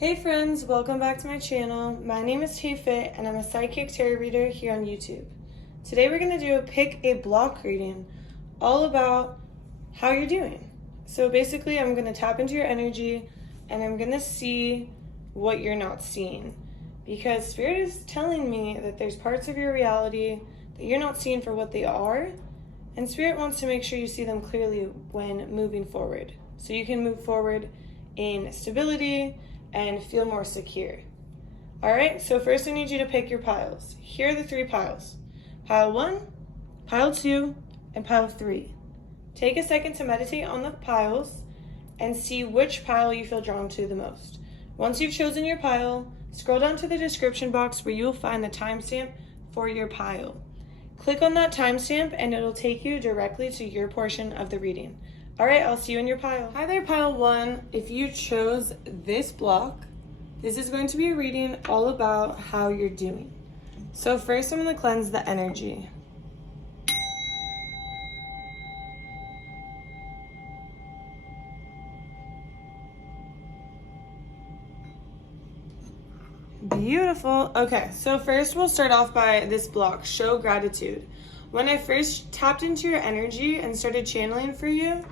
Hey friends, welcome back to my channel. My name is TAYFIT and I'm a psychic tarot reader here on YouTube. Today we're going to do a pick a block reading all about how you're doing. So basically I'm going to tap into your energy and I'm going to see what you're not seeing, because Spirit is telling me that there's parts of your reality that you're not seeing for what they are, and Spirit wants to make sure you see them clearly when moving forward, so you can move forward in stability and feel more secure. All right, so first I need you to pick your piles. Here are the 3 piles. Pile 1, pile 2, and pile 3. Take a second to meditate on the piles and see which pile you feel drawn to the most. Once you've chosen your pile, scroll down to the description box where you will find the timestamp for your pile. Click on that timestamp and it'll take you directly to your portion of the reading. All right, I'll see you in your pile. Hi there, pile 1. If you chose this block, this is going to be a reading all about how you're doing. So first I'm going to cleanse the energy. Beautiful. Okay, so first we'll start off by this block, show gratitude. When I first tapped into your energy and started channeling for you,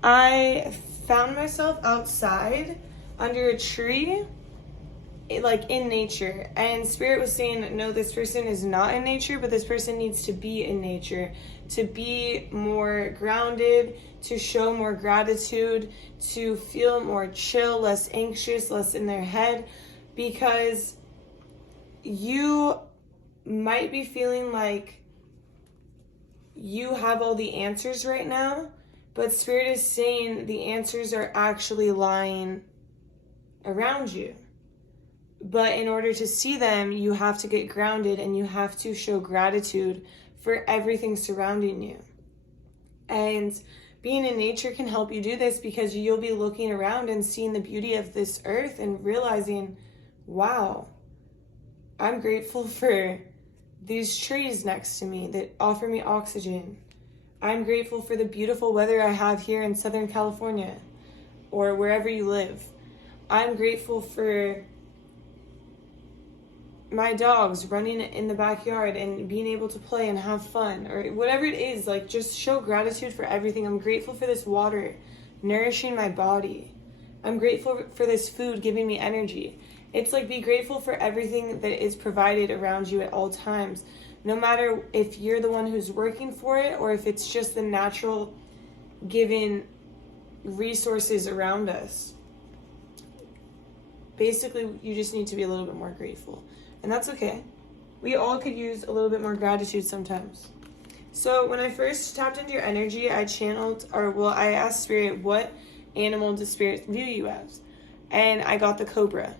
I found myself outside under a tree, like in nature, and Spirit was saying, no, this person is not in nature, but this person needs to be in nature, to be more grounded, to show more gratitude, to feel more chill, less anxious, less in their head, because you might be feeling like you have all the answers right now, but Spirit is saying the answers are actually lying around you. But in order to see them, you have to get grounded and you have to show gratitude for everything surrounding you. And being in nature can help you do this, because you'll be looking around and seeing the beauty of this earth and realizing, wow, I'm grateful for these trees next to me that offer me oxygen. I'm grateful for the beautiful weather I have here in Southern California or wherever you live. I'm grateful for my dogs running in the backyard and being able to play and have fun, or whatever it is. Like, just show gratitude for everything. I'm grateful for this water nourishing my body. I'm grateful for this food giving me energy. It's like, be grateful for everything that is provided around you at all times, no matter if you're the one who's working for it or if it's just the natural given resources around us. Basically, you just need to be a little bit more grateful, and that's okay. We all could use a little bit more gratitude sometimes. So when I first tapped into your energy, I asked Spirit, what animal does Spirit view you as? And I got the cobra.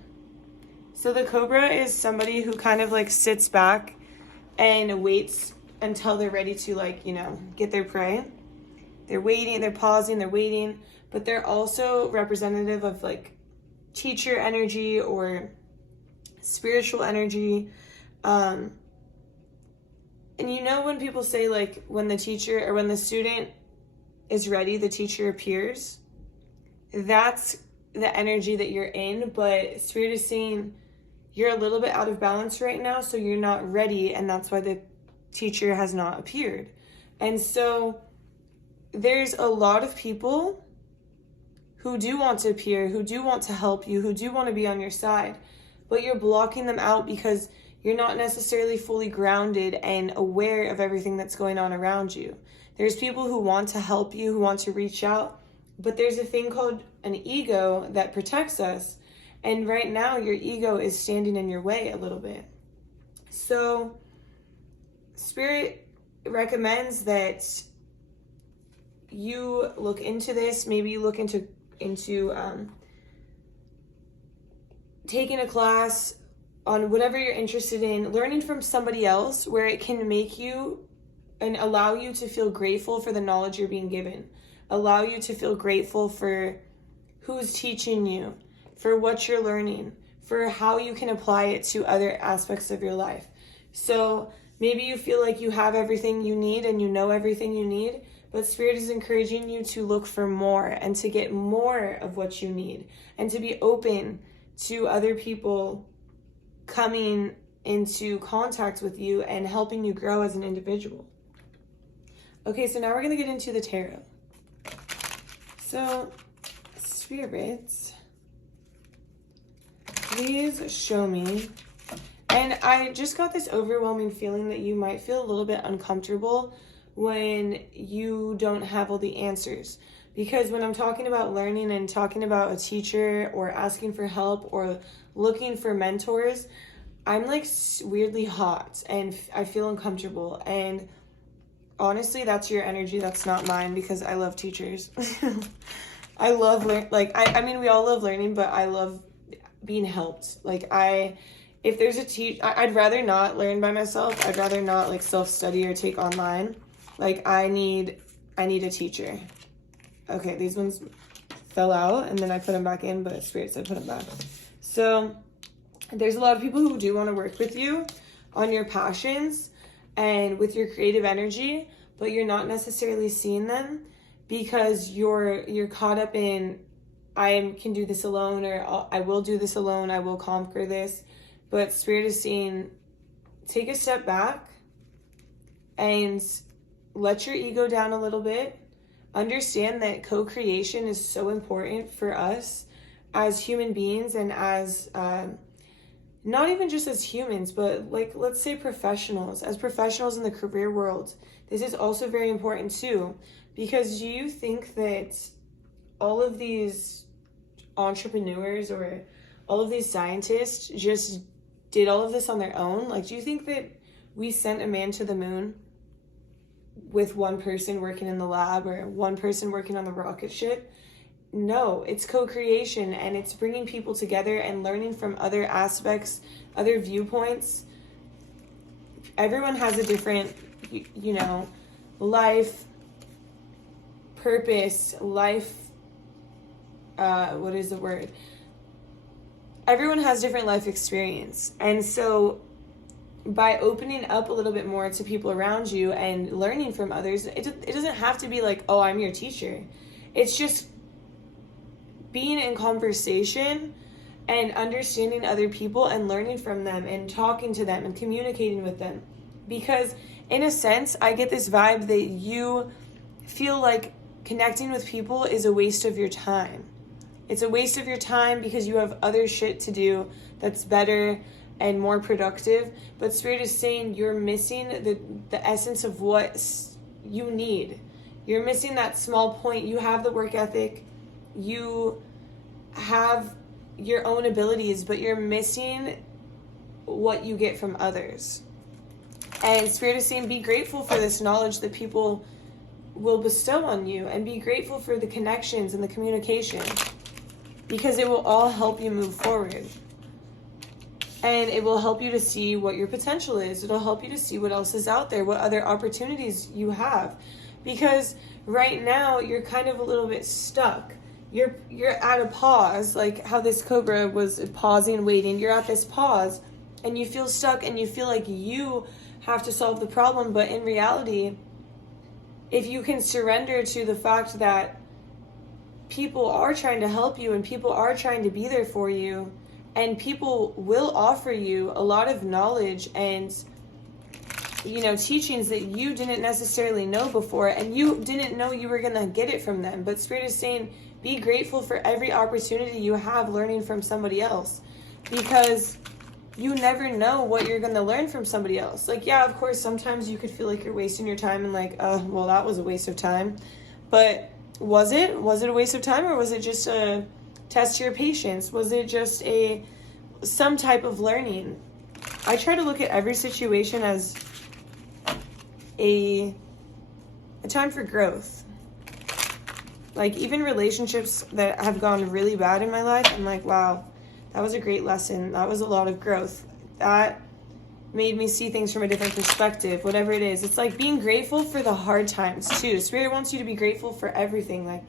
So the cobra is somebody who kind of like sits back and waits until they're ready to get their prey. They're waiting, they're pausing, they're waiting, but they're also representative of like teacher energy or spiritual energy. And when people say, like, when the teacher or when the student is ready, the teacher appears, that's the energy that you're in. But Spirit is saying you're a little bit out of balance right now, so you're not ready, and that's why the teacher has not appeared. And so there's a lot of people who do want to appear, who do want to help you, who do want to be on your side, but you're blocking them out because you're not necessarily fully grounded and aware of everything that's going on around you. There's people who want to help you, who want to reach out, but there's a thing called an ego that protects us, and right now your ego is standing in your way a little bit. So Spirit recommends that you look into this. Maybe you look into taking a class on whatever you're interested in, learning from somebody else where it can make you and allow you to feel grateful for the knowledge you're being given, allow you to feel grateful for who's teaching you, for what you're learning, for how you can apply it to other aspects of your life. So maybe you feel like you have everything you need and you know everything you need, but Spirit is encouraging you to look for more and to get more of what you need and to be open to other people coming into contact with you and helping you grow as an individual. Okay, so now we're going to get into the tarot. So, spirits, please show me. And I just got this overwhelming feeling that you might feel a little bit uncomfortable when you don't have all the answers. Because when I'm talking about learning and talking about a teacher or asking for help or looking for mentors, I'm like weirdly hot and I feel uncomfortable. And honestly, that's your energy. That's not mine, because I love teachers. I love I mean, we all love learning, but I love being helped. Like if there's a I'd rather not learn by myself. I'd rather not like self-study or take online. Like I need a teacher. Okay, these ones fell out and then I put them back in, but Spirit said put them back. So there's a lot of people who do want to work with you on your passions and with your creative energy, but you're not necessarily seeing them because you're caught up in, I can do this alone, or I will do this alone, I will conquer this. But Spirit is saying, take a step back and let your ego down a little bit. Understand that co-creation is so important for us as human beings and as, not even just as humans, but like, let's say professionals. As professionals in the career world, this is also very important too. Because do you think that all of these entrepreneurs or all of these scientists just did all of this on their own? Like, do you think that we sent a man to the moon with one person working in the lab or one person working on the rocket ship? No, it's co-creation, and it's bringing people together and learning from other aspects, other viewpoints. Everyone has a different, life purpose, what is the word? Everyone has different life experience. And so by opening up a little bit more to people around you and learning from others, it doesn't have to be like, oh, I'm your teacher. It's just being in conversation and understanding other people and learning from them and talking to them and communicating with them. Because in a sense, I get this vibe that you feel like connecting with people is a waste of your time. It's a waste of your time because you have other shit to do that's better and more productive. But Spirit is saying you're missing the essence of what you need. You're missing that small point. You have the work ethic. You have your own abilities, but you're missing what you get from others. And Spirit is saying be grateful for this knowledge that people will bestow on you, and be grateful for the connections and the communication, because it will all help you move forward. And it will help you to see what your potential is. It'll help you to see what else is out there, what other opportunities you have. Because right now you're kind of a little bit stuck. You're at a pause, like how this cobra was pausing, waiting. You're at this pause and you feel stuck and you feel like you have to solve the problem. But in reality, if you can surrender to the fact that people are trying to help you and people are trying to be there for you, and people will offer you a lot of knowledge and teachings that you didn't necessarily know before, and you didn't know you were going to get it from them. But Spirit is saying be grateful for every opportunity you have learning from somebody else, because you never know what you're going to learn from somebody else. Like, yeah, of course, sometimes you could feel like you're wasting your time and like, well, that was a waste of time. But was it a waste of time, or was it just a test your patience? Was it just some type of learning? I try to look at every situation as a time for growth. Like, even relationships that have gone really bad in my life, I'm like, wow, that was a great lesson. That was a lot of growth. That made me see things from a different perspective, whatever it is. It's like being grateful for the hard times too. Spirit wants you to be grateful for everything, like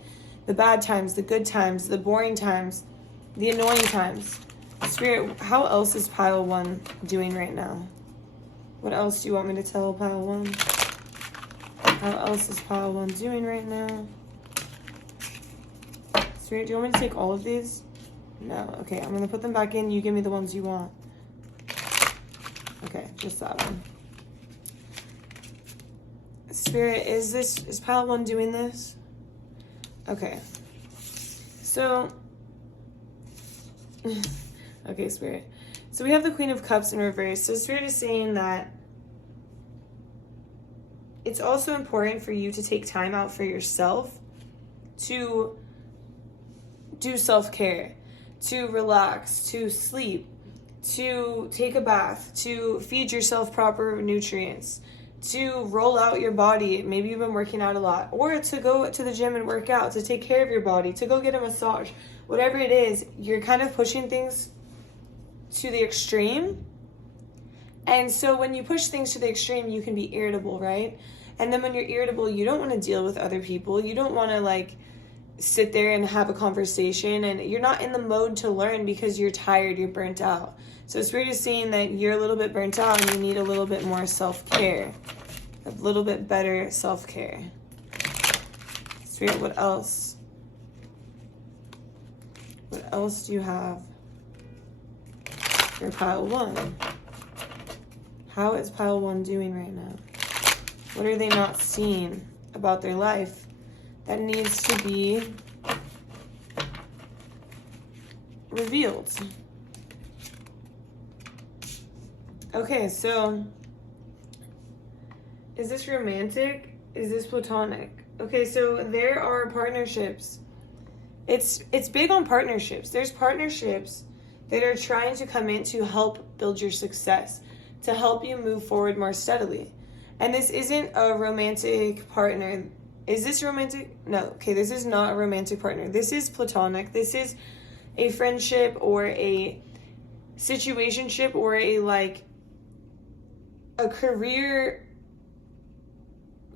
the bad times, the good times, the boring times, the annoying times. Spirit, how else is pile 1 doing right now? What else do you want me to tell pile 1? How else is pile 1 doing right now? Spirit, do you want me to take all of these? No. Okay, I'm going to put them back in. You give me the ones you want. Okay, just that one. Spirit, is pile 1 doing this? Okay. So, okay, Spirit. So we have the Queen of Cups in reverse. So Spirit is saying that it's also important for you to take time out for yourself to do self-care, to relax, to sleep, to take a bath, to feed yourself proper nutrients, to roll out your body. Maybe you've been working out a lot, or to go to the gym and work out, to take care of your body, to go get a massage. Whatever it is, you're kind of pushing things to the extreme. And so when you push things to the extreme, you can be irritable, right? And then when you're irritable, you don't want to deal with other people. You don't want to like sit there and have a conversation, and you're not in the mode to learn because you're tired, you're burnt out. So Spirit is saying that you're a little bit burnt out and you need a little bit more self-care, a little bit better self-care. Spirit, what else? What else do you have for pile 1? How is pile 1 doing right now? What are they not seeing about their life that needs to be revealed? Okay, so is this romantic? Is this platonic? Okay, so there are partnerships. It's big on partnerships. There's partnerships that are trying to come in to help build your success, to help you move forward more steadily. And this isn't a romantic partner. Is this romantic? No. Okay, this is not a romantic partner. This is platonic. This is a friendship or a situationship or a career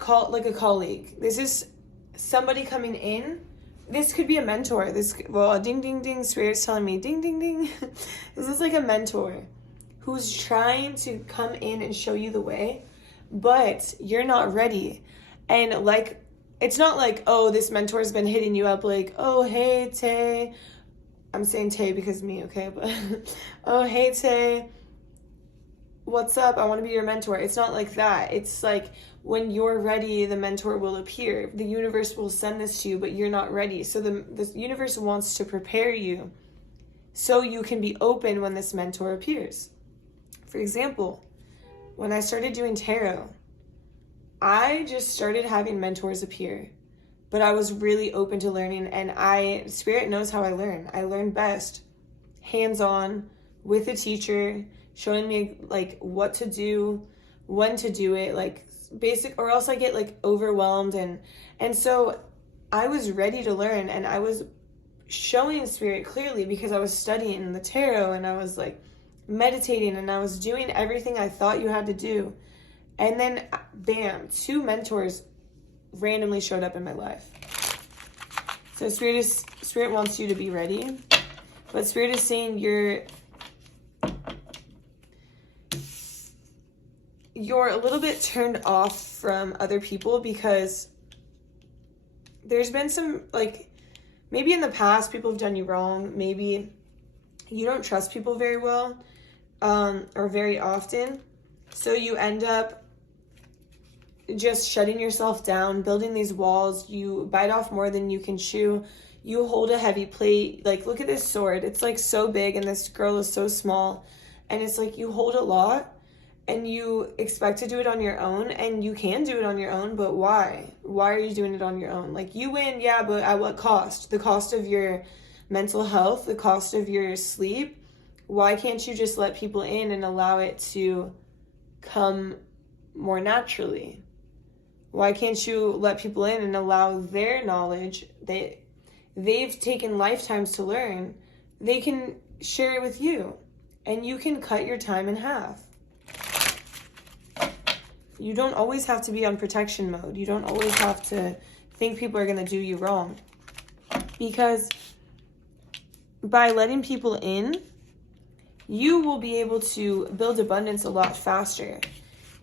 like a colleague. This is somebody coming in. This could be a mentor. Ding, ding, ding. Spirit's telling me, ding, ding, ding. This is like a mentor who's trying to come in and show you the way, but you're not ready. And it's not like, oh, this mentor's been hitting you up like, oh, hey, Tay. I'm saying Tay because me, okay? But, oh, hey, Tay. What's up? I want to be your mentor. It's not like that. It's like when you're ready, the mentor will appear. The universe will send this to you, but you're not ready. So the universe wants to prepare you so you can be open when this mentor appears. For example, when I started doing tarot, I just started having mentors appear, but I was really open to learning, and Spirit knows how I learn. I learn best hands-on with a teacher, showing me what to do, when to do it, basic, or else I get overwhelmed. And so I was ready to learn, and I was showing Spirit clearly because I was studying the tarot, and I was meditating, and I was doing everything I thought you had to do. And then bam, 2 mentors randomly showed up in my life. So Spirit wants you to be ready, but Spirit is saying you're a little bit turned off from other people because there's been some, maybe in the past people have done you wrong. Maybe you don't trust people very well, or very often. So you end up just shutting yourself down, building these walls. You bite off more than you can chew. You hold a heavy plate. Look at this sword. It's so big, and this girl is so small. And it's you hold a lot, and you expect to do it on your own, and you can do it on your own, but why? Why are you doing it on your own? You win, yeah, but at what cost? The cost of your mental health, the cost of your sleep. Why can't you just let people in and allow it to come more naturally? Why can't you let people in and allow their knowledge that they've taken lifetimes to learn? They can share it with you, and you can cut your time in half. You don't always have to be on protection mode. You don't always have to think people are going to do you wrong. Because by letting people in, you will be able to build abundance a lot faster.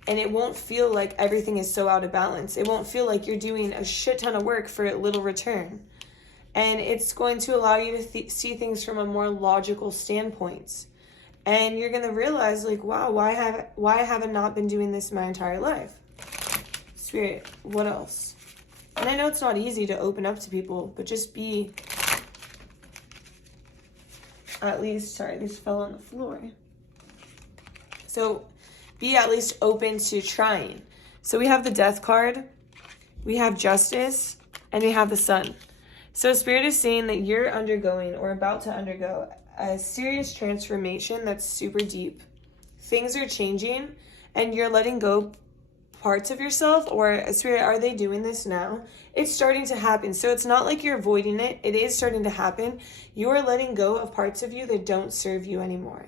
And it won't feel like everything is so out of balance. It won't feel like you're doing a shit ton of work for a little return. And it's going to allow you to see things from a more logical standpoint. And you're going to realize, like, wow, why have I not been doing this my entire life? Spirit, what else? And I know it's not easy to open up to people, but just be at least, sorry, this fell on the floor. So be at least open to trying. So we have the Death card, we have Justice, and we have the Sun. So Spirit is saying that you're undergoing or about to undergo a serious transformation that's super deep. Things are changing and you're letting go parts of yourself, or Spirit, are they doing this now? It's starting to happen. So it's not like you're avoiding it. It is starting to happen. You are letting go of parts of you that don't serve you anymore.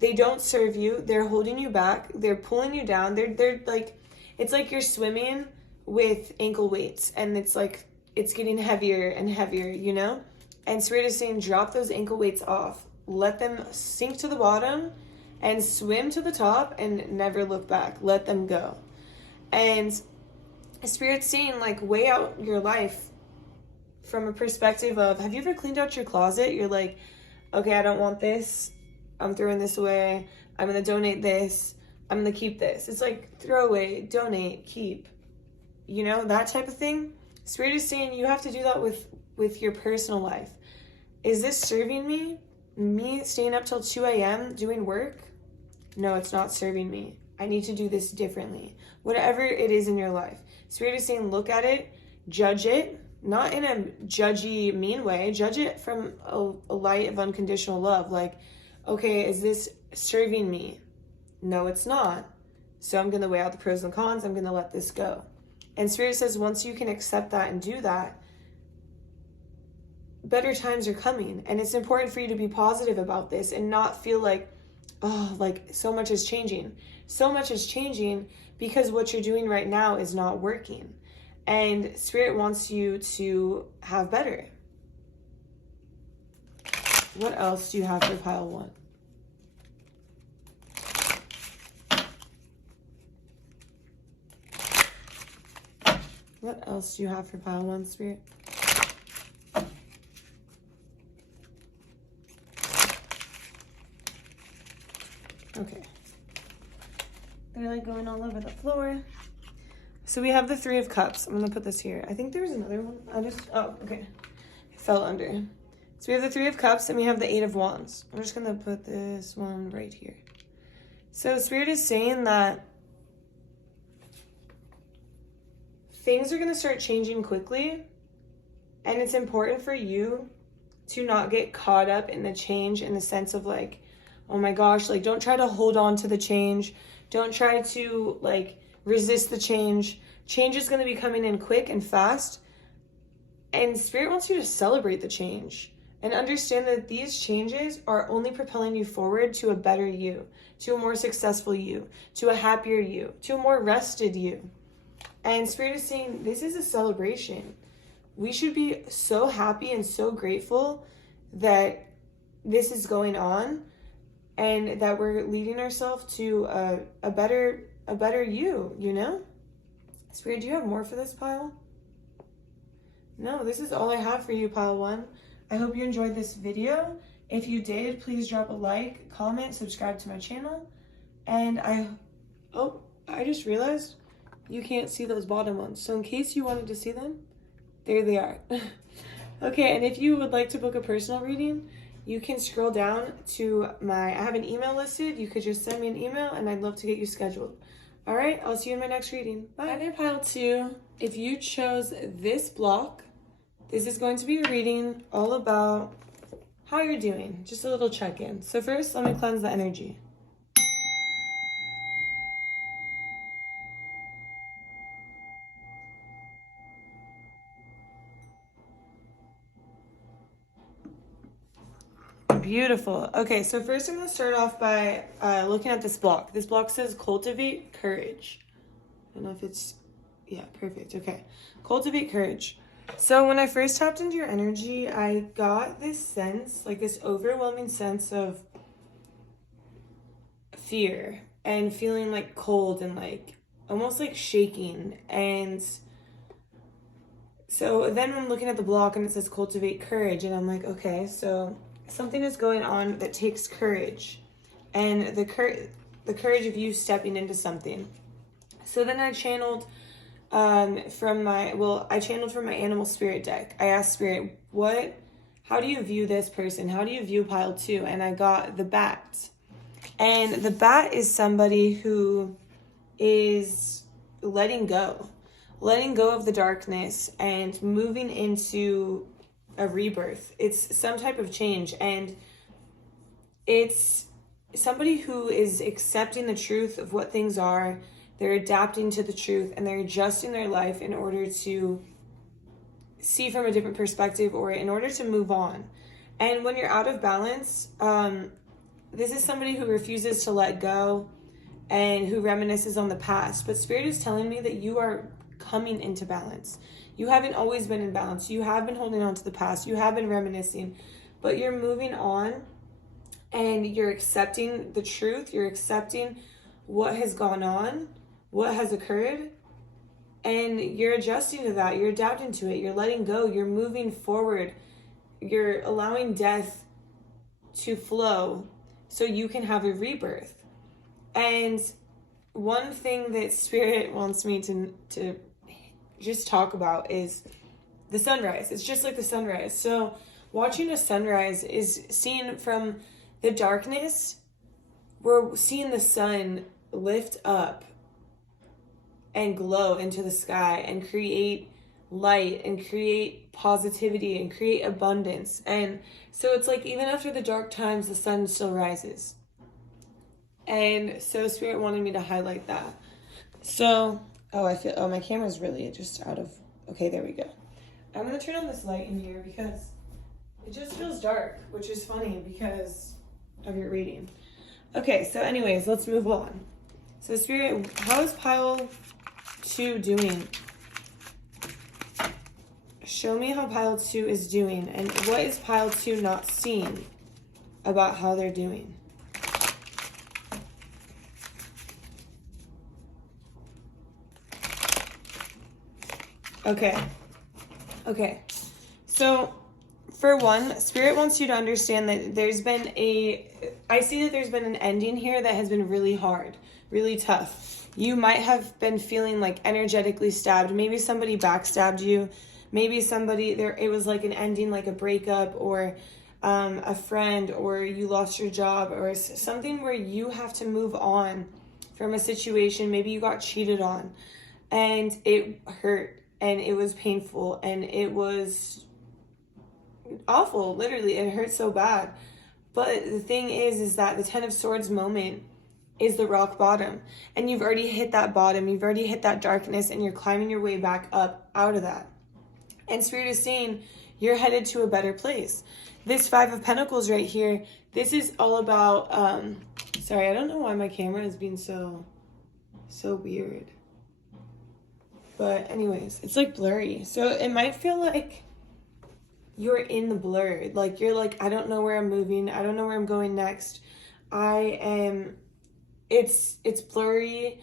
They don't serve you. They're holding you back. They're pulling you down. They're like, it's like you're swimming with ankle weights and it's like, it's getting heavier and heavier, you know? And Spirit is saying, drop those ankle weights off. Let them sink to the bottom and swim to the top and never look back. Let them go. And Spirit's saying, like, weigh out your life from a perspective of, have you ever cleaned out your closet? You're like, okay, I don't want this. I'm throwing this away. I'm going to donate this. I'm going to keep this. It's like throw away, donate, keep, you know, that type of thing. Spirit is saying you have to do that with your personal life. Is this serving me? Me staying up till 2 a.m. doing work? No, it's not serving me. I need to do this differently. Whatever it is in your life. Spirit is saying, look at it, judge it, not in a judgy, mean way. Judge it from a light of unconditional love. Like, okay, is this serving me? No, it's not. So I'm going to weigh out the pros and cons. I'm going to let this go. And Spirit says, once you can accept that and do that, better times are coming. And it's important for you to be positive about this and not feel like, oh, like so much is changing. So much is changing because what you're doing right now is not working. And Spirit wants you to have better. What else do you have for pile 1? What else do you have for pile 1, Spirit? Okay. They're like going all over the floor. So we have the 3 of Cups. I'm going to put this here. I think there was another one. Oh, okay. It fell under. So we have the 3 of Cups and we have the 8 of Wands. I'm just going to put this one right here. So Spirit is saying that things are going to start changing quickly. And it's important for you to not get caught up in the change in the sense of like, oh my gosh, like don't try to hold on to the change. Don't try to like resist the change. Change is going to be coming in quick and fast. And Spirit wants you to celebrate the change and understand that these changes are only propelling you forward to a better you, to a more successful you, to a happier you, to a more rested you. And Spirit is saying this is a celebration. We should be so happy and so grateful that this is going on and that we're leading ourselves to a better you, you know? Spirit, do you have more for this pile? No, this is all I have for you, pile 1. I hope you enjoyed this video. If you did, please drop a like, comment, subscribe to my channel. And I just realized you can't see those bottom ones. So in case you wanted to see them, there they are. Okay, and if you would like to book a personal reading, you can scroll down to I have an email listed. You could just send me an email and I'd love to get you scheduled. All right, I'll see you in my next reading. Bye. Hi there, pile 2. If you chose this block, this is going to be a reading all about how you're doing. Just a little check-in. So first, let me cleanse the energy. Beautiful. Okay, so first I'm going to start off by looking at this block. This block says cultivate courage. I don't know if it's, yeah, perfect. Okay, cultivate courage. So when I first tapped into your energy, I got this sense, like this overwhelming sense of fear and feeling like cold and like almost like shaking. And So then I'm looking at the block and it says cultivate courage. And I'm like, okay, so something is going on that takes courage. And the courage of you stepping into something. So then I channeled from my animal spirit deck. I asked spirit, how do you view this person? How do you view pile 2? And I got the bat. And the bat is somebody who is letting go of the darkness and moving into a rebirth. It's some type of change, and it's somebody who is accepting the truth of what things are. They're adapting to the truth, and they're adjusting their life in order to see from a different perspective, or in order to move on. And when you're out of balance, this is somebody who refuses to let go and who reminisces on the past. But Spirit is telling me that you are coming into balance. You haven't always been in balance. You have been holding on to the past. You have been reminiscing, but you're moving on and you're accepting the truth. You're accepting what has gone on, what has occurred, and you're adjusting to that. You're adapting to it. You're letting go. You're moving forward. You're allowing death to flow so you can have a rebirth. And one thing that Spirit wants me to just talk about is the sunrise. It's just like the sunrise. So watching a sunrise is seen from the darkness. We're seeing the sun lift up and glow into the sky and create light and create positivity and create abundance. And so it's like even after the dark times, the sun still rises. And so Spirit wanted me to highlight that. So, my camera's really just out of, okay, there we go. I'm going to turn on this light in here because it just feels dark, which is funny because of your reading. Okay, so anyways, let's move on. So Spirit, how is pile 2 doing? Show me how pile 2 is doing, and what is pile 2 not seeing about how they're doing? Okay. So for one, Spirit wants you to understand that I see that there's been an ending here that has been really hard, really tough. You might have been feeling like energetically stabbed. Maybe somebody backstabbed you. Maybe it was like an ending, like a breakup, or a friend, or you lost your job, or something where you have to move on from a situation. Maybe you got cheated on and it hurt and it was painful and it was awful. Literally, it hurt so bad. But the thing is that the 10 of Swords moment is the rock bottom, and you've already hit that bottom. You've already hit that darkness, and you're climbing your way back up out of that. And Spirit is saying you're headed to a better place. This 5 of Pentacles right here, this is all about, sorry, I don't know why my camera is being so weird. But anyways, it's like blurry. So it might feel like you're in the blur. Like you're like, I don't know where I'm moving. I don't know where I'm going next. It's blurry.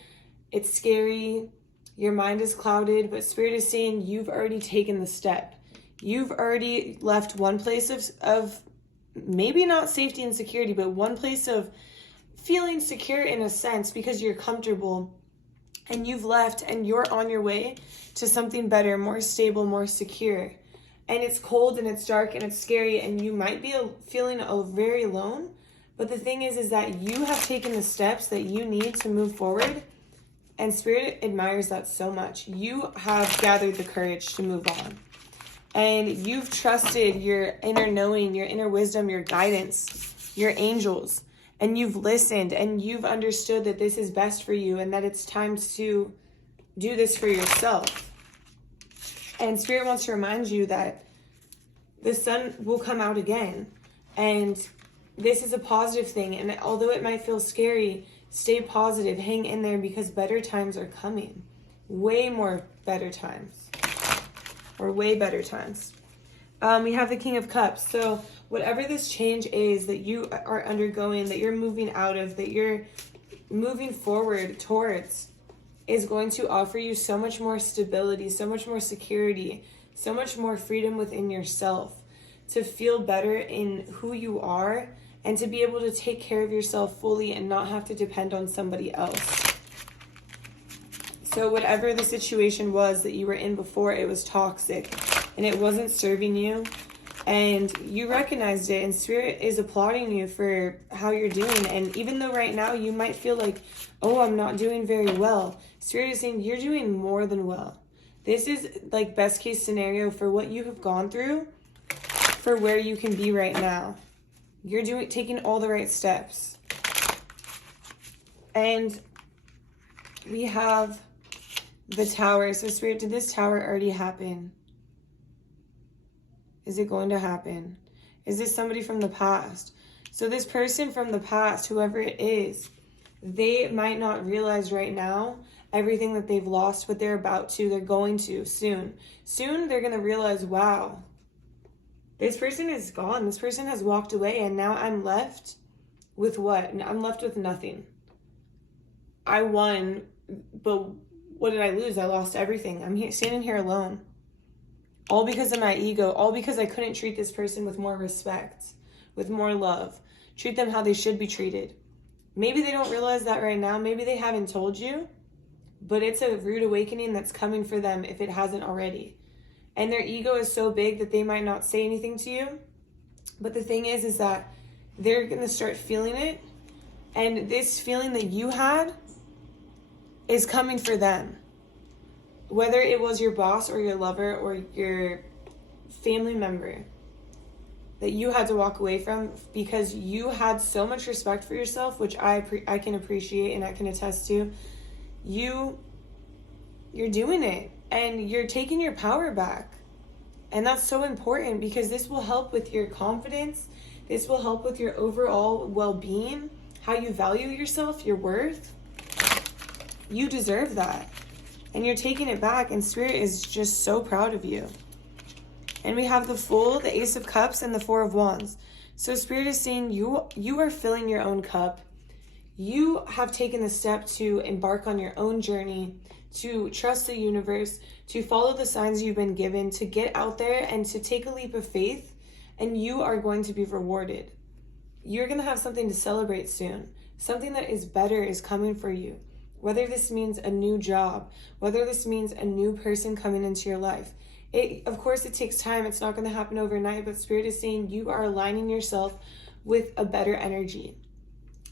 It's scary. Your mind is clouded, but Spirit is saying you've already taken the step. You've already left one place of maybe not safety and security, but one place of feeling secure in a sense because you're comfortable, and you've left and you're on your way to something better, more stable, more secure. And it's cold and it's dark and it's scary, and you might be feeling very alone, but the thing is that you have taken the steps that you need to move forward. And Spirit admires that so much. You have gathered the courage to move on. And you've trusted your inner knowing, your inner wisdom, your guidance, your angels. And you've listened and you've understood that this is best for you and that it's time to do this for yourself. And Spirit wants to remind you that the sun will come out again. And this is a positive thing. And although it might feel scary, stay positive, hang in there, because better times are coming. Way more better times. Or way better times. We have the King of Cups. So whatever this change is that you are undergoing, that you're moving out of, that you're moving forward towards, is going to offer you so much more stability, so much more security, so much more freedom within yourself, to feel better in who you are, and to be able to take care of yourself fully and not have to depend on somebody else. So whatever the situation was that you were in before, it was toxic and it wasn't serving you, and you recognized it, and Spirit is applauding you for how you're doing. And even though right now you might feel like, oh, I'm not doing very well, Spirit is saying you're doing more than well. This is like best case scenario for what you have gone through, for where you can be right now. You're taking all the right steps. And we have the Tower. So Spirit, did this Tower already happen? Is it going to happen? Is this somebody from the past? So this person from the past, whoever it is, they might not realize right now everything that they've lost, but they're going to soon. Soon they're going to realize, wow, this person is gone. This person has walked away, and now I'm left with what? I'm left with nothing. I won, but what did I lose? I lost everything. I'm standing here alone. All because of my ego, all because I couldn't treat this person with more respect, with more love, treat them how they should be treated. Maybe they don't realize that right now. Maybe they haven't told you, but it's a rude awakening that's coming for them if it hasn't already. And their ego is so big that they might not say anything to you. But the thing is that they're going to start feeling it. And this feeling that you had is coming for them. Whether it was your boss or your lover or your family member that you had to walk away from because you had so much respect for yourself, which I can appreciate and I can attest to. You're doing it and you're taking your power back. And that's so important because this will help with your confidence. This will help with your overall well-being, how you value yourself, your worth. You deserve that. And you're taking it back, and Spirit is just so proud of you. And we have the Fool, the Ace of Cups, and the Four of Wands. So Spirit is saying you are filling your own cup. You have taken the step to embark on your own journey, to trust the universe, to follow the signs you've been given, to get out there and to take a leap of faith, and you are going to be rewarded. You're going to have something to celebrate soon. Something that is better is coming for you. Whether this means a new job, whether this means a new person coming into your life. Of course, it takes time. It's not going to happen overnight, but Spirit is saying you are aligning yourself with a better energy.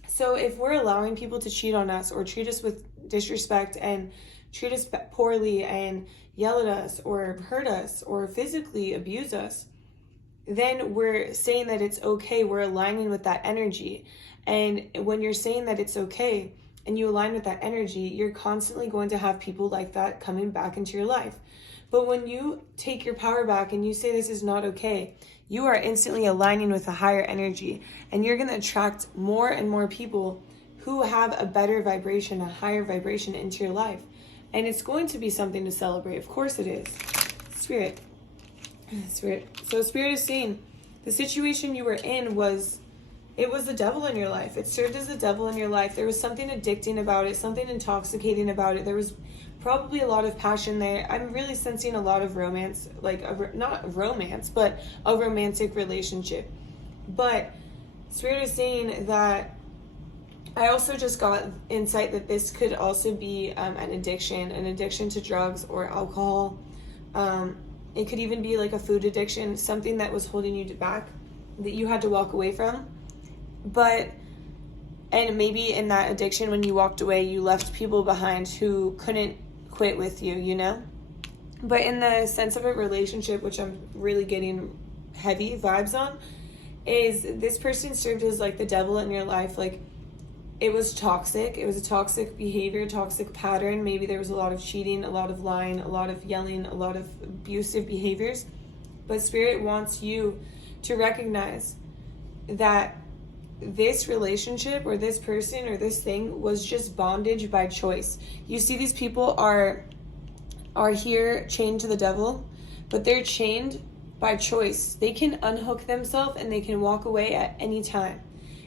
So if we're allowing people to cheat on us or treat us with disrespect and treat us poorly and yell at us or hurt us or physically abuse us, then we're saying that it's okay. We're aligning with that energy. And when you're saying that it's okay, and you align with that energy, you're constantly going to have people like that coming back into your life. But when you take your power back and you say this is not okay, you are instantly aligning with a higher energy, and you're going to attract more and more people who have a better vibration, a higher vibration into your life. And it's going to be something to celebrate. Of course it is. Spirit. So Spirit is saying the situation you were in was the devil in your life. It served as the devil in your life. There was something addicting about it, something intoxicating about it. There was probably a lot of passion there. I'm really sensing a lot of romance, not romance, but a romantic relationship. But Spirit is saying that I also just got insight that this could also be an addiction to drugs or alcohol. It could even be like a food addiction, something that was holding you back, that you had to walk away from. And maybe in that addiction, when you walked away, you left people behind who couldn't quit with you, you know? But in the sense of a relationship, which I'm really getting heavy vibes on, is this person served as like the devil in your life. Like, it was toxic. It was a toxic behavior, toxic pattern. Maybe there was a lot of cheating, a lot of lying, a lot of yelling, a lot of abusive behaviors. But Spirit wants you to recognize that this relationship or this person or this thing was just bondage by choice. You see, these people are here chained to the devil, but they're chained by choice. They can unhook themselves and they can walk away at any time.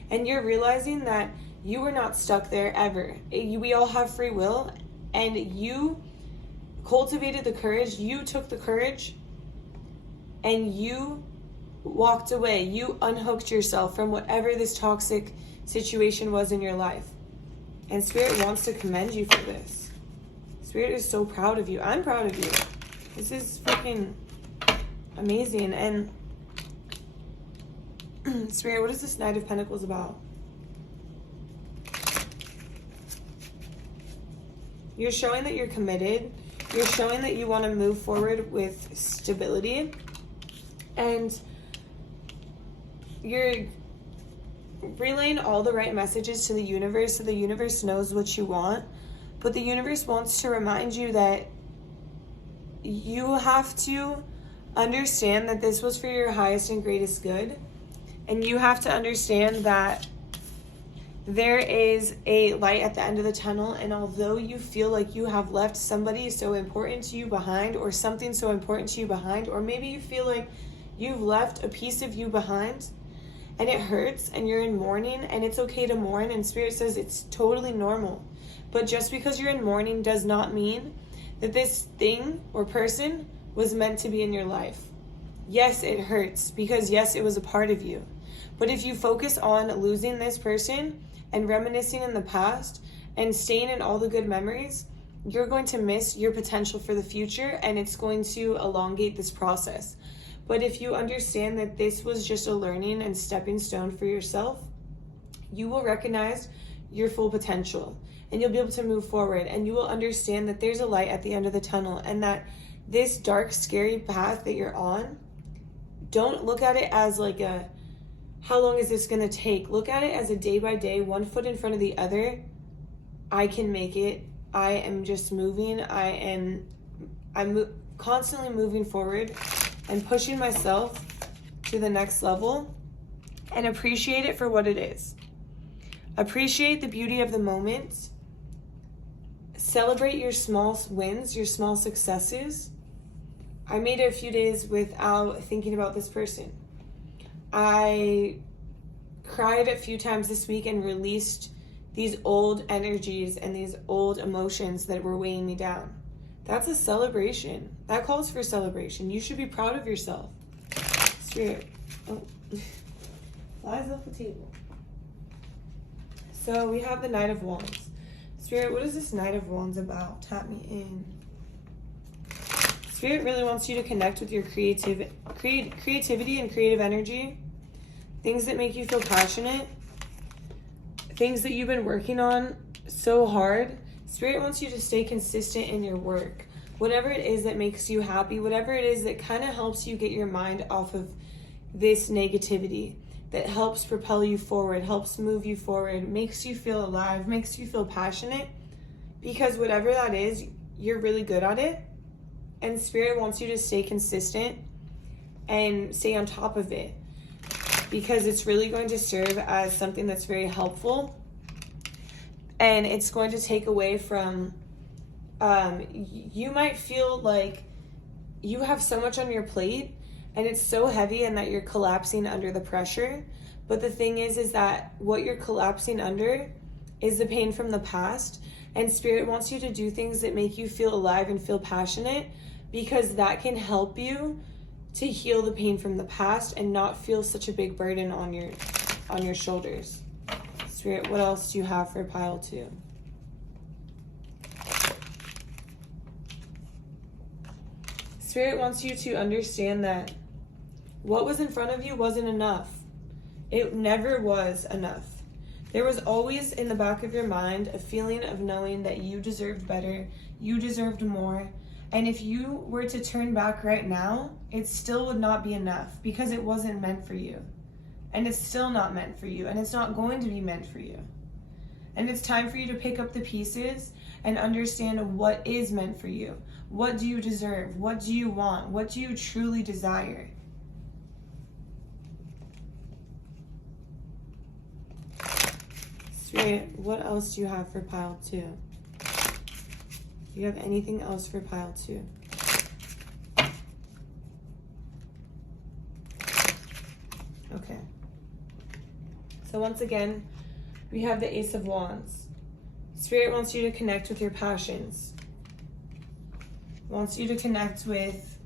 And you're realizing that you are not stuck there ever. We all have free will, and you cultivated the courage. You took the courage and you walked away. You unhooked yourself from whatever this toxic situation was in your life. And Spirit wants to commend you for this. Spirit is so proud of you. I'm proud of you. This is freaking amazing. And Spirit, what is this Knight of Pentacles about? You're showing that you're committed. You're showing that you want to move forward with stability. And you're relaying all the right messages to the universe, so the universe knows what you want. But the universe wants to remind you that you have to understand that this was for your highest and greatest good. And you have to understand that there is a light at the end of the tunnel. And although you feel like you have left somebody so important to you behind, or something so important to you behind, or maybe you feel like you've left a piece of you behind, and it hurts, and you're in mourning, and it's okay to mourn, and Spirit says it's totally normal. But just because you're in mourning does not mean that this thing or person was meant to be in your life. Yes, it hurts, because yes, it was a part of you. But if you focus on losing this person and reminiscing in the past and staying in all the good memories, you're going to miss your potential for the future, and it's going to elongate this process. But if you understand that this was just a learning and stepping stone for yourself, you will recognize your full potential, and you'll be able to move forward, and you will understand that there's a light at the end of the tunnel, and that this dark, scary path that you're on, don't look at it as like a, how long is this going to take? Look at it as a day by day, one foot in front of the other. I can make it. I am just moving. I'm constantly moving forward and pushing myself to the next level, and appreciate it for what it is. Appreciate the beauty of the moment. Celebrate your small wins, your small successes. I made it a few days without thinking about this person. I cried a few times this week and released these old energies and these old emotions that were weighing me down. That's a celebration. That calls for celebration. You should be proud of yourself. Spirit. Oh. Flies off the table. So we have the Knight of Wands. Spirit, what is this Knight of Wands about? Tap me in. Spirit really wants you to connect with your creativity and creative energy. Things that make you feel passionate. Things that you've been working on so hard. Spirit wants you to stay consistent in your work. Whatever it is that makes you happy, whatever it is that kind of helps you get your mind off of this negativity, that helps propel you forward, helps move you forward, makes you feel alive, makes you feel passionate, because whatever that is, you're really good at it. And Spirit wants you to stay consistent and stay on top of it, because it's really going to serve as something that's very helpful. And it's going to take away from, you might feel like you have so much on your plate and it's so heavy and that you're collapsing under the pressure. But the thing is that what you're collapsing under is the pain from the past. And Spirit wants you to do things that make you feel alive and feel passionate, because that can help you to heal the pain from the past and not feel such a big burden on your shoulders. Spirit, what else do you have for pile 2? Spirit wants you to understand that what was in front of you wasn't enough. It never was enough. There was always in the back of your mind a feeling of knowing that you deserved better, you deserved more. And if you were to turn back right now, it still would not be enough, because it wasn't meant for you. And it's still not meant for you, and it's not going to be meant for you. And it's time for you to pick up the pieces and understand what is meant for you. What do you deserve? What do you want? What do you truly desire? Spirit, what else do you have for pile 2? Do you have anything else for pile 2? Okay. So once again, we have the Ace of Wands. Spirit wants you to connect with your passions. Wants you to connect with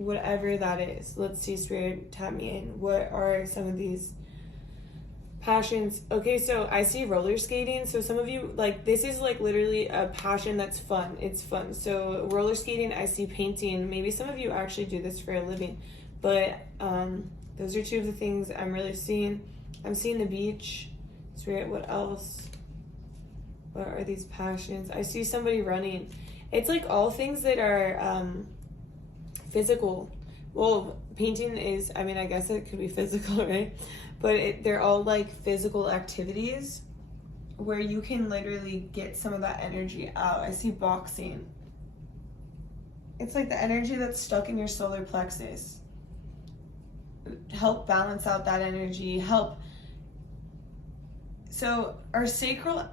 whatever that is. Let's see, Spirit, tap me in. What are some of these passions? Okay, so I see roller skating. So some of you, like, this is like literally a passion that's fun. It's fun. So roller skating, I see painting. Maybe some of you actually do this for a living, but those are two of the things I'm really seeing. I'm seeing the beach. Spirit, what else? What are these passions? I see somebody running. It's like all things that are physical. Well, painting is, I mean, I guess it could be physical, right? But they're all like physical activities where you can literally get some of that energy out. I see boxing. It's like the energy that's stuck in your solar plexus. Help balance out that energy. Help. So our sacral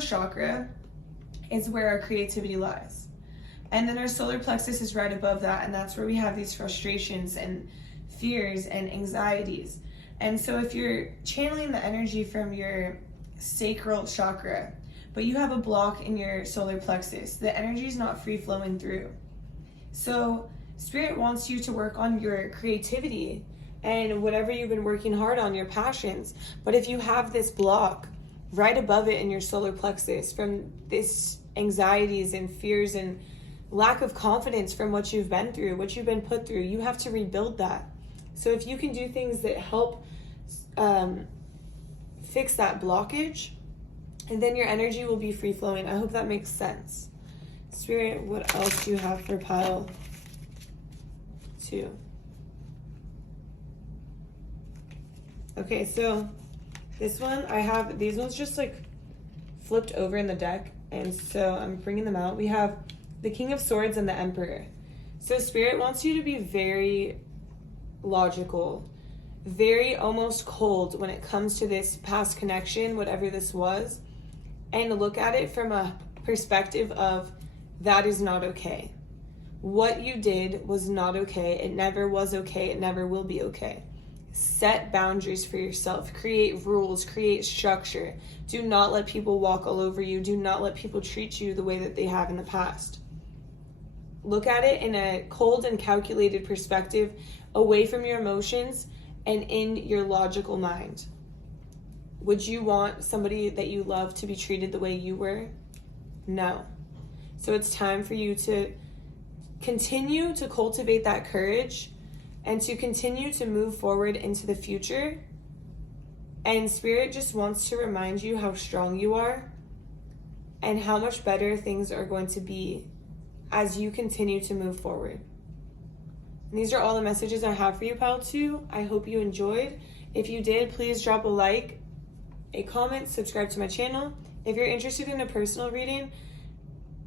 chakra is where our creativity lies. And then our solar plexus is right above that, and that's where we have these frustrations and fears and anxieties. And so if you're channeling the energy from your sacral chakra, but you have a block in your solar plexus, the energy is not free flowing through. So Spirit wants you to work on your creativity and whatever you've been working hard on, your passions. But if you have this block right above it in your solar plexus from this anxieties and fears and lack of confidence from what you've been through, what you've been put through, you have to rebuild that. So if you can do things that help fix that blockage, and then your energy will be free flowing. I hope that makes sense. Spirit, what else do you have for pile 2? Okay, so this one, I have, these ones just like flipped over in the deck, and so I'm bringing them out. We have the King of Swords and the Emperor. So Spirit wants you to be very logical, very almost cold when it comes to this past connection, whatever this was, and look at it from a perspective of that is not okay. What you did was not okay. It never was okay. It never will be okay. Set boundaries for yourself. Create rules. Create structure. Do not let people walk all over you. Do not let people treat you the way that they have in the past. Look at it in a cold and calculated perspective, away from your emotions and in your logical mind. Would you want somebody that you love to be treated the way you were? No. So it's time for you to continue to cultivate that courage and to continue to move forward into the future. And Spirit just wants to remind you how strong you are and how much better things are going to be as you continue to move forward. And these are all the messages I have for you, Pile 2. I hope you enjoyed. If you did, please drop a like, a comment, subscribe to my channel. If you're interested in a personal reading,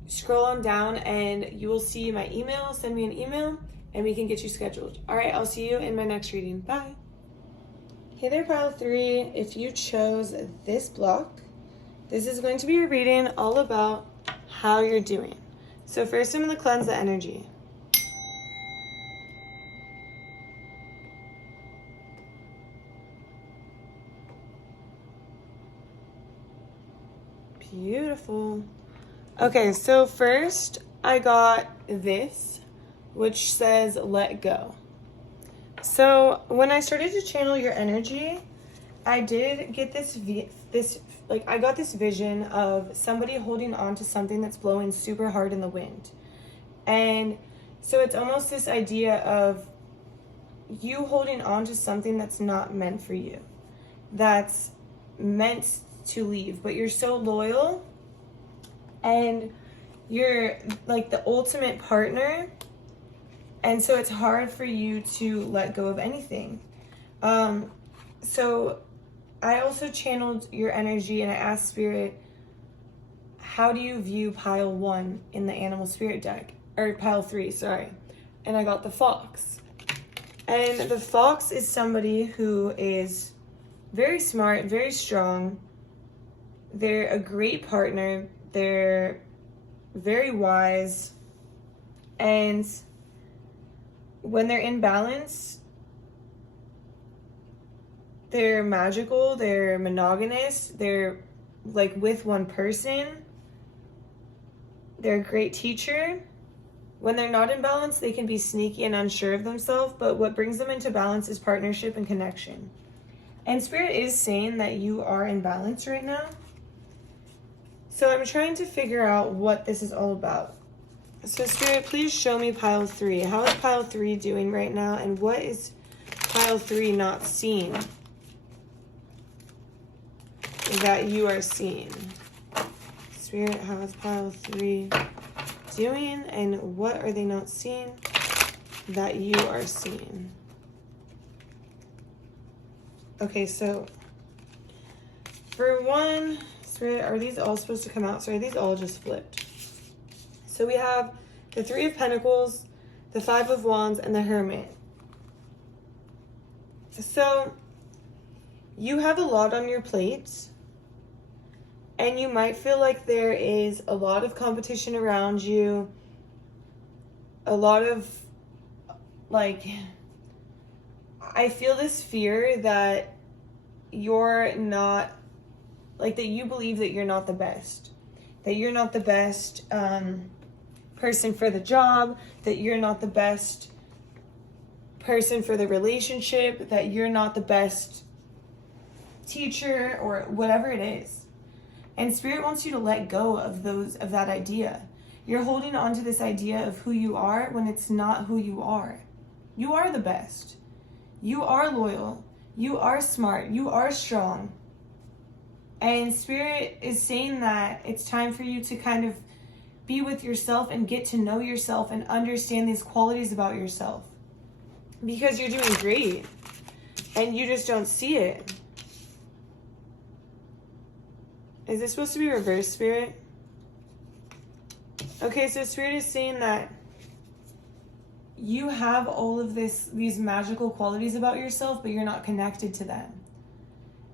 scroll on down and you will see my email. Send me an email and we can get you scheduled. All right, I'll see you in my next reading. Bye. Hey there, Pile 3. If you chose this block, this is going to be a reading all about how you're doing. So first I'm going to cleanse the energy. Beautiful. Okay, so first I got this, which says let go. So when I started to channel your energy, I did get I got this vision of somebody holding on to something that's blowing super hard in the wind. And so it's almost this idea of you holding on to something that's not meant for you, that's meant to leave, but you're so loyal and you're like the ultimate partner, and so it's hard for you to let go of anything. So I also channeled your energy and I asked Spirit, how do you view pile 1 in the animal spirit deck, or pile 3, sorry. And I got the fox. And the fox is somebody who is very smart, very strong. They're a great partner. They're very wise. And when they're in balance, they're magical, they're monogamous, they're like with one person. They're a great teacher When they're not in balance, they can be sneaky and unsure of themselves, but what brings them into balance is partnership and connection. And Spirit is saying that you are in balance right now. So I'm trying to figure out what this is all about. So Spirit, please show me pile 3. How is pile 3 doing right now? And what is pile 3 not seeing that you are seeing? Spirit, how is pile 3 doing? And what are they not seeing that you are seeing? Okay, so for one, Spirit, are these all supposed to come out? Sorry, these all just flipped. So we have the 3 of Pentacles, the 5 of Wands, and the Hermit. So you have a lot on your plate, and you might feel like there is a lot of competition around you, a lot of, like, I feel this fear that you're not, like, that you believe that you're not the best. That you're not the best person for the job. That you're not the best person for the relationship. That you're not the best teacher or whatever it is. And Spirit wants you to let go of that idea. You're holding on to this idea of who you are when it's not who you are. You are the best. You are loyal. You are smart. You are strong. And Spirit is saying that it's time for you to kind of be with yourself and get to know yourself and understand these qualities about yourself. Because you're doing great. And you just don't see it. Is this supposed to be reverse, Spirit? Okay, so Spirit is saying that you have all of these magical qualities about yourself, but you're not connected to them.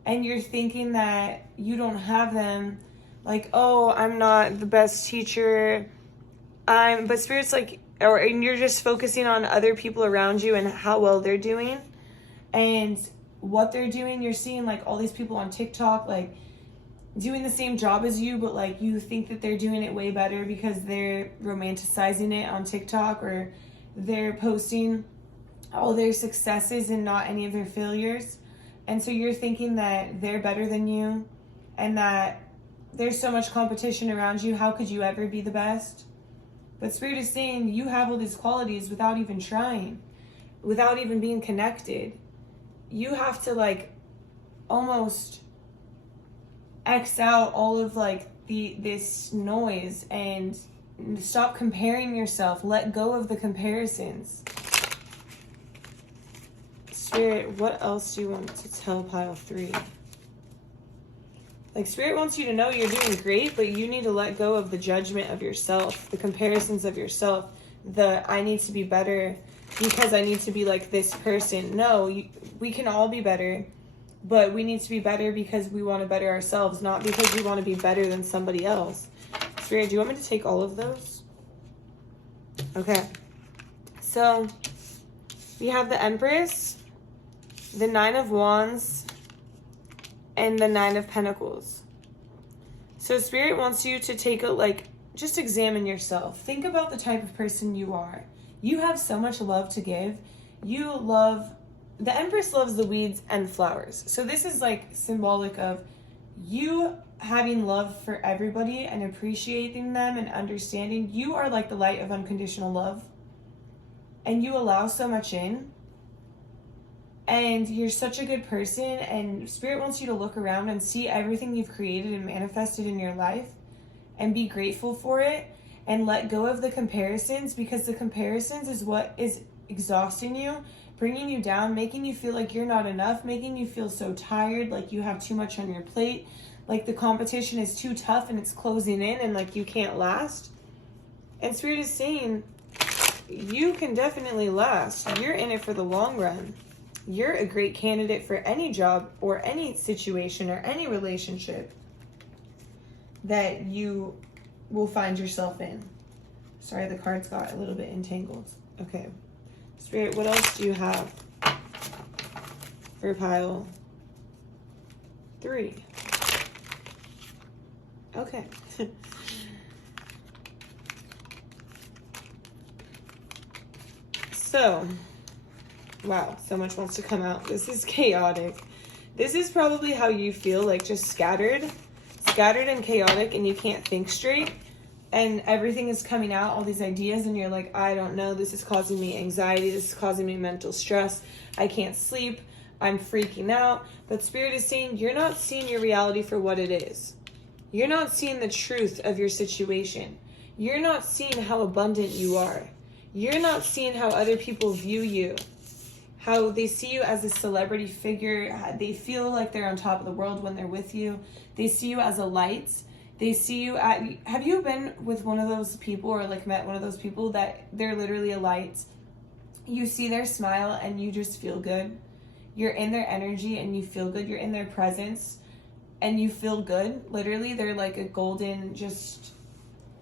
And you're thinking that you don't have them, like, oh, I'm not the best teacher. But Spirit's like, and you're just focusing on other people around you and how well they're doing. And what they're doing, you're seeing like all these people on TikTok, like, doing the same job as you, but like you think that they're doing it way better because they're romanticizing it on TikTok, or they're posting all their successes and not any of their failures. And so you're thinking that they're better than you and that there's so much competition around you. How could you ever be the best? But Spirit is saying you have all these qualities without even trying, without even being connected. You have to like almost X out all of like this noise and stop comparing yourself. Let go of the comparisons. Spirit, what else do you want to tell pile 3? Like, Spirit wants you to know you're doing great, but you need to let go of the judgment of yourself, the comparisons of yourself, the I need to be better because I need to be like this person. No, we can all be better, but we need to be better because we want to better ourselves, not because we want to be better than somebody else. Spirit, do you want me to take all of those? Okay. So, we have the Empress, the 9 of Wands, and the 9 of Pentacles. So Spirit wants you to take just examine yourself. Think about the type of person you are. You have so much love to give. The Empress loves the weeds and flowers. So this is like symbolic of you having love for everybody and appreciating them and understanding. You are like the light of unconditional love. And you allow so much in. And you're such a good person, and Spirit wants you to look around and see everything you've created and manifested in your life and be grateful for it and let go of the comparisons, because the comparisons is what is exhausting you, bringing you down, making you feel like you're not enough, making you feel so tired, like you have too much on your plate, like the competition is too tough and it's closing in and like you can't last. And Spirit is saying you can definitely last. You're in it for the long run. You're a great candidate for any job or any situation or any relationship that you will find yourself in. Sorry, the cards got a little bit entangled. Okay. Spirit, what else do you have for pile 3? Okay. So, wow, so much wants to come out. This is chaotic. This is probably how you feel, like just scattered and chaotic, and you can't think straight, and everything is coming out, all these ideas, and you're like, I don't know, this is causing me anxiety, this is causing me mental stress, I can't sleep, I'm freaking out. But Spirit is saying you're not seeing your reality for what it is. You're not seeing the truth of your situation. You're not seeing how abundant you are. You're not seeing how other people view you, how they see you as a celebrity figure. They feel like they're on top of the world when they're with you. They see you as a light. They see you at, have you been with one of those people, or like met one of those people that they're literally a light? You see their smile and you just feel good. You're in their energy and you feel good. You're in their presence and you feel good. Literally, they're like a golden just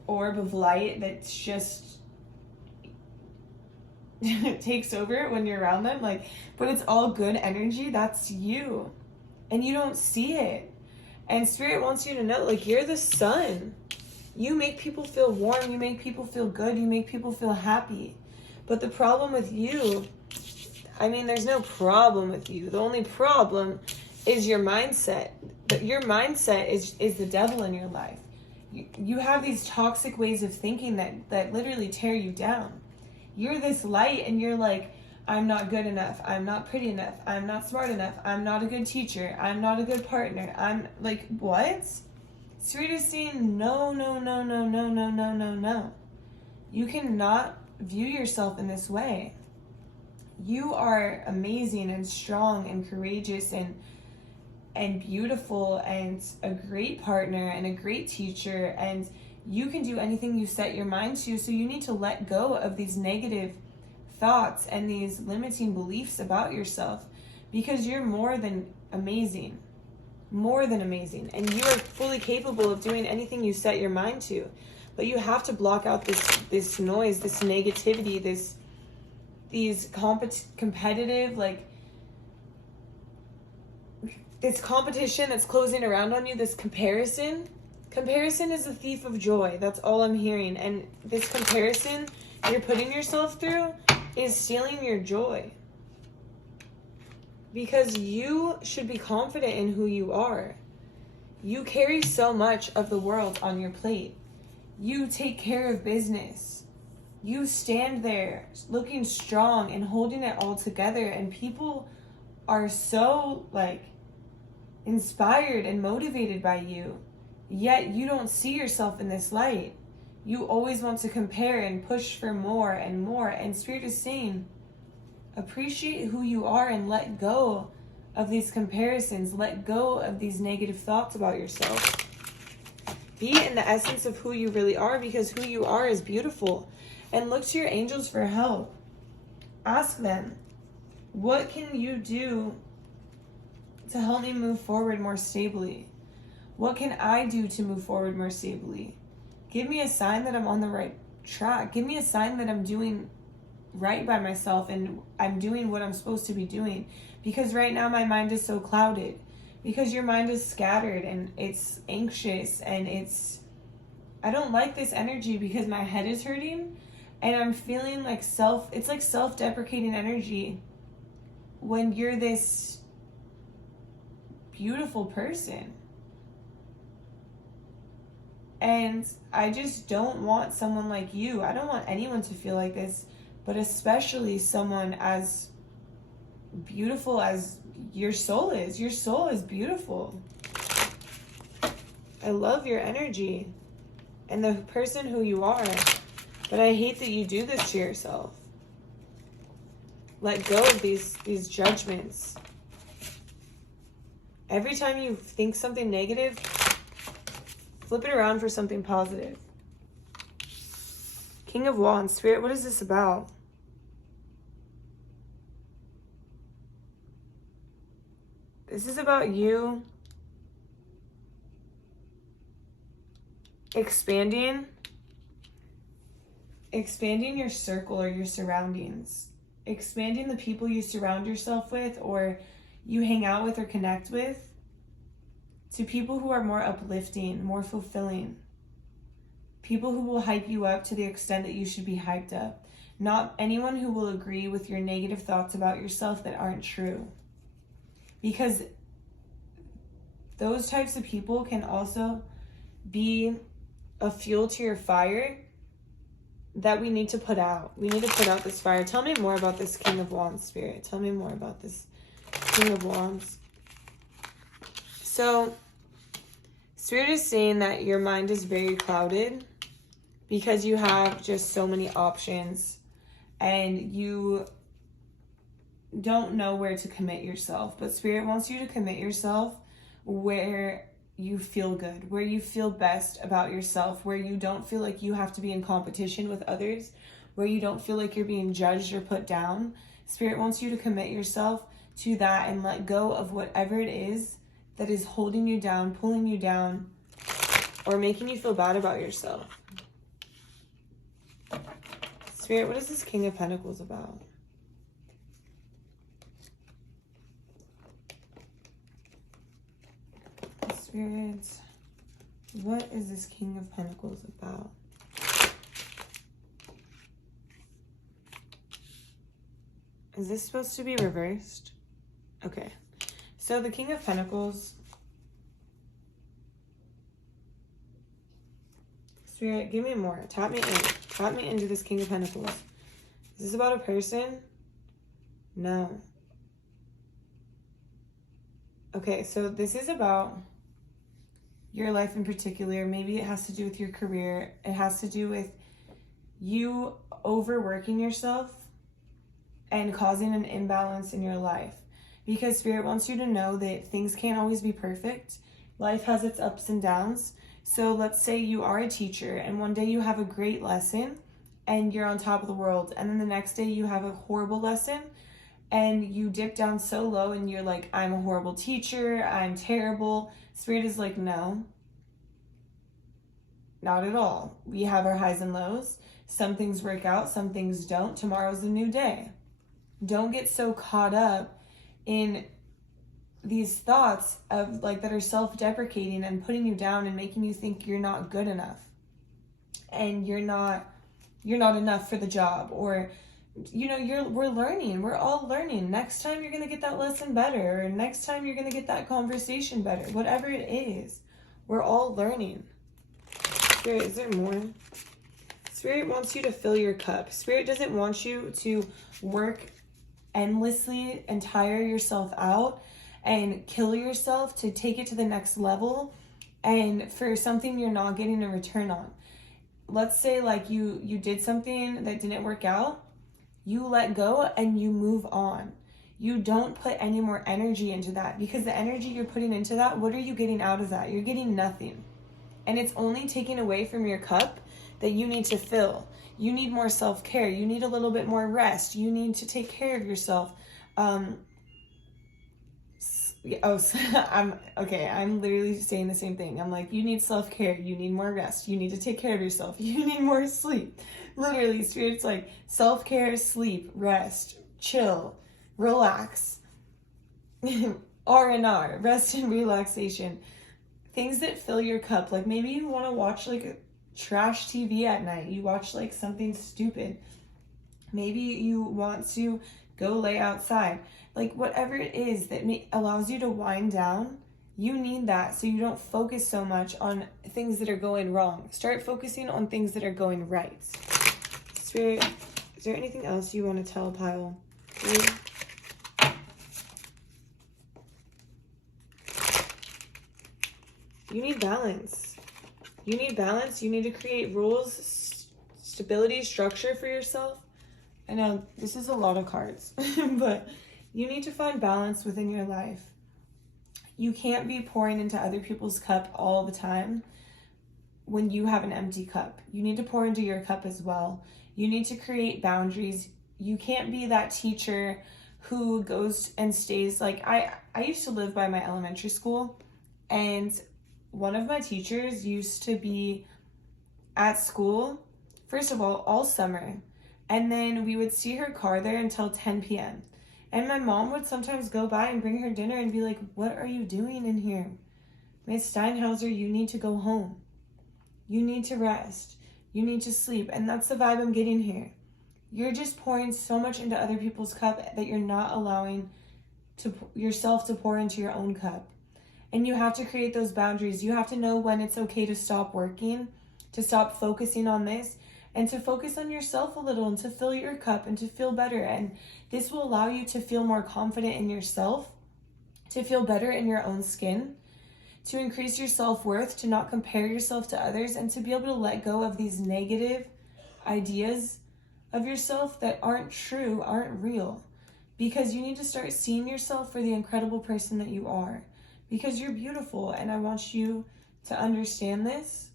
orb of light that's just takes over when you're around them. Like, but it's all good energy. That's you. And you don't see it. And Spirit wants you to know, like, you're the sun. You make people feel warm. You make people feel good. You make people feel happy. But the problem with you, I mean, there's no problem with you. The only problem is your mindset. But your mindset is the devil in your life. You have these toxic ways of thinking that literally tear you down. You're this light and you're like, I'm not good enough. I'm not pretty enough. I'm not smart enough. I'm not a good teacher. I'm not a good partner. I'm like, what? Spirit is saying, no, no, no, no, no, no, no, no, no. You cannot view yourself in this way. You are amazing and strong and courageous and beautiful and a great partner and a great teacher, and you can do anything you set your mind to. So you need to let go of these negative thoughts and these limiting beliefs about yourself, because you're more than amazing, and you are fully capable of doing anything you set your mind to. But you have to block out this noise, this negativity, these competitive, like, this competition that's closing around on you, this comparison. Comparison is a thief of joy. That's all I'm hearing. And this comparison you're putting yourself through is stealing your joy. Because you should be confident in who you are. You carry so much of the world on your plate. You take care of business. You stand there looking strong and holding it all together, and people are so like inspired and motivated by you, yet you don't see yourself in this light. You always want to compare and push for more and more, and Spirit is saying, appreciate who you are and let go of these comparisons. Let go of these negative thoughts about yourself. Be in the essence of who you really are, because who you are is beautiful. And look to your angels for help. Ask them, what can you do to help me move forward more stably? What can I do to move forward more stably? Give me a sign that I'm on the right track. Give me a sign that I'm doing right by myself and I'm doing what I'm supposed to be doing. Because right now my mind is so clouded. Because your mind is scattered and it's anxious and I don't like this energy, because my head is hurting and I'm feeling like it's like self-deprecating energy when you're this beautiful person. And I just don't want someone like you. I don't want anyone to feel like this, but especially someone as beautiful as your soul is. Your soul is beautiful. I love your energy and the person who you are, but I hate that you do this to yourself. Let go of these judgments. Every time you think something negative, flip it around for something positive. King of Wands, Spirit, what is this about? This is about you expanding your circle or your surroundings. Expanding the people you surround yourself with or you hang out with or connect with to people who are more uplifting, more fulfilling. People who will hype you up to the extent that you should be hyped up. not anyone who will agree with your negative thoughts about yourself that aren't true. Because those types of people can also be a fuel to your fire that we need to put out. We need to put out this fire. Tell me more about this King of Wands, Spirit. Tell me more about this King of Wands. So, Spirit is saying that your mind is very clouded because you have just so many options and you don't know where to commit yourself. But Spirit wants you to commit yourself where you feel good, where you feel best about yourself, where you don't feel like you have to be in competition with others, where you don't feel like you're being judged or put down. Spirit wants you to commit yourself to that and let go of whatever it is that is holding you down, pulling you down, or making you feel bad about yourself. Spirit, what is this King of Pentacles about? Spirit, what is this King of Pentacles about? Is this supposed to be reversed? Okay. So the King of Pentacles. Spirit, give me more. Tap me in. Tap me into this King of Pentacles. Is this about a person? No. Okay, so this is about your life in particular. Maybe it has to do with your career. It has to do with you overworking yourself and causing an imbalance in your life. Because Spirit wants you to know that things can't always be perfect. Life has its ups and downs. So let's say you are a teacher and one day you have a great lesson and you're on top of the world. And then the next day you have a horrible lesson and you dip down so low and you're like, I'm a horrible teacher, I'm terrible. Spirit is like, no, not at all. We have our highs and lows. Some things work out, some things don't. Tomorrow's a new day. Don't get so caught up in these thoughts of like that are self-deprecating and putting you down and making you think you're not good enough and you're not enough for the job, or we're learning. We're all learning. Next time you're going to get that lesson better, or next time you're going to get that conversation better. Whatever it is, we're all learning. Spirit, is there more? Spirit wants you to fill your cup. Spirit doesn't want you to work endlessly and tire yourself out and kill yourself to take it to the next level and for something you're not getting a return on. Let's say like you did something that didn't work out. You let go and you move on. You don't put any more energy into that, because the energy you're putting into that, what are you getting out of that? You're getting nothing. And it's only taking away from your cup that you need to fill. You need more self-care. You need a little bit more rest. You need to take care of yourself. I'm literally saying the same thing. I'm like, you need self-care. You need more rest. You need to take care of yourself. You need more sleep. Literally, Spirit's like self-care, sleep, rest, chill, relax, R&R, rest and relaxation. Things that fill your cup. Like maybe you want to watch like a trash TV at night. You watch like something stupid. Maybe you want to go lay outside. Like whatever it is that allows you to wind down, you need that so you don't focus so much on things that are going wrong. Start focusing on things that are going right. Spirit, is there anything else you want to tell Pile? Please? You need balance. You need balance. You need to create rules, stability, structure for yourself. I know this is a lot of cards, but you need to find balance within your life. You can't be pouring into other people's cup all the time when you have an empty cup. You need to pour into your cup as well. You need to create boundaries. You can't be that teacher who goes and stays. Like I used to live by my elementary school, and one of my teachers used to be at school, first of all summer. And then we would see her car there until 10 p.m. And my mom would sometimes go by and bring her dinner and be like, what are you doing in here? Miss Steinhauser, you need to go home. You need to rest. You need to sleep. And that's the vibe I'm getting here. You're just pouring so much into other people's cup that you're not allowing yourself to pour into your own cup. And you have to create those boundaries. You have to know when it's okay to stop working, to stop focusing on this, and to focus on yourself a little and to fill your cup and to feel better. And this will allow you to feel more confident in yourself, to feel better in your own skin, to increase your self-worth, to not compare yourself to others, and to be able to let go of these negative ideas of yourself that aren't true, aren't real. Because you need to start seeing yourself for the incredible person that you are. Because you're beautiful, and I want you to understand this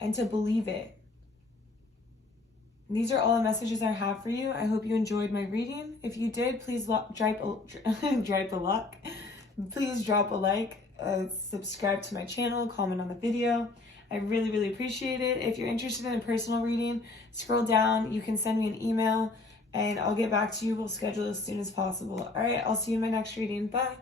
and to believe it. These are all the messages I have for you. I hope you enjoyed my reading. If you did, please drop a like, subscribe to my channel, comment on the video. I really, really appreciate it. If you're interested in a personal reading, scroll down. You can send me an email, and I'll get back to you. We'll schedule as soon as possible. All right, I'll see you in my next reading. Bye.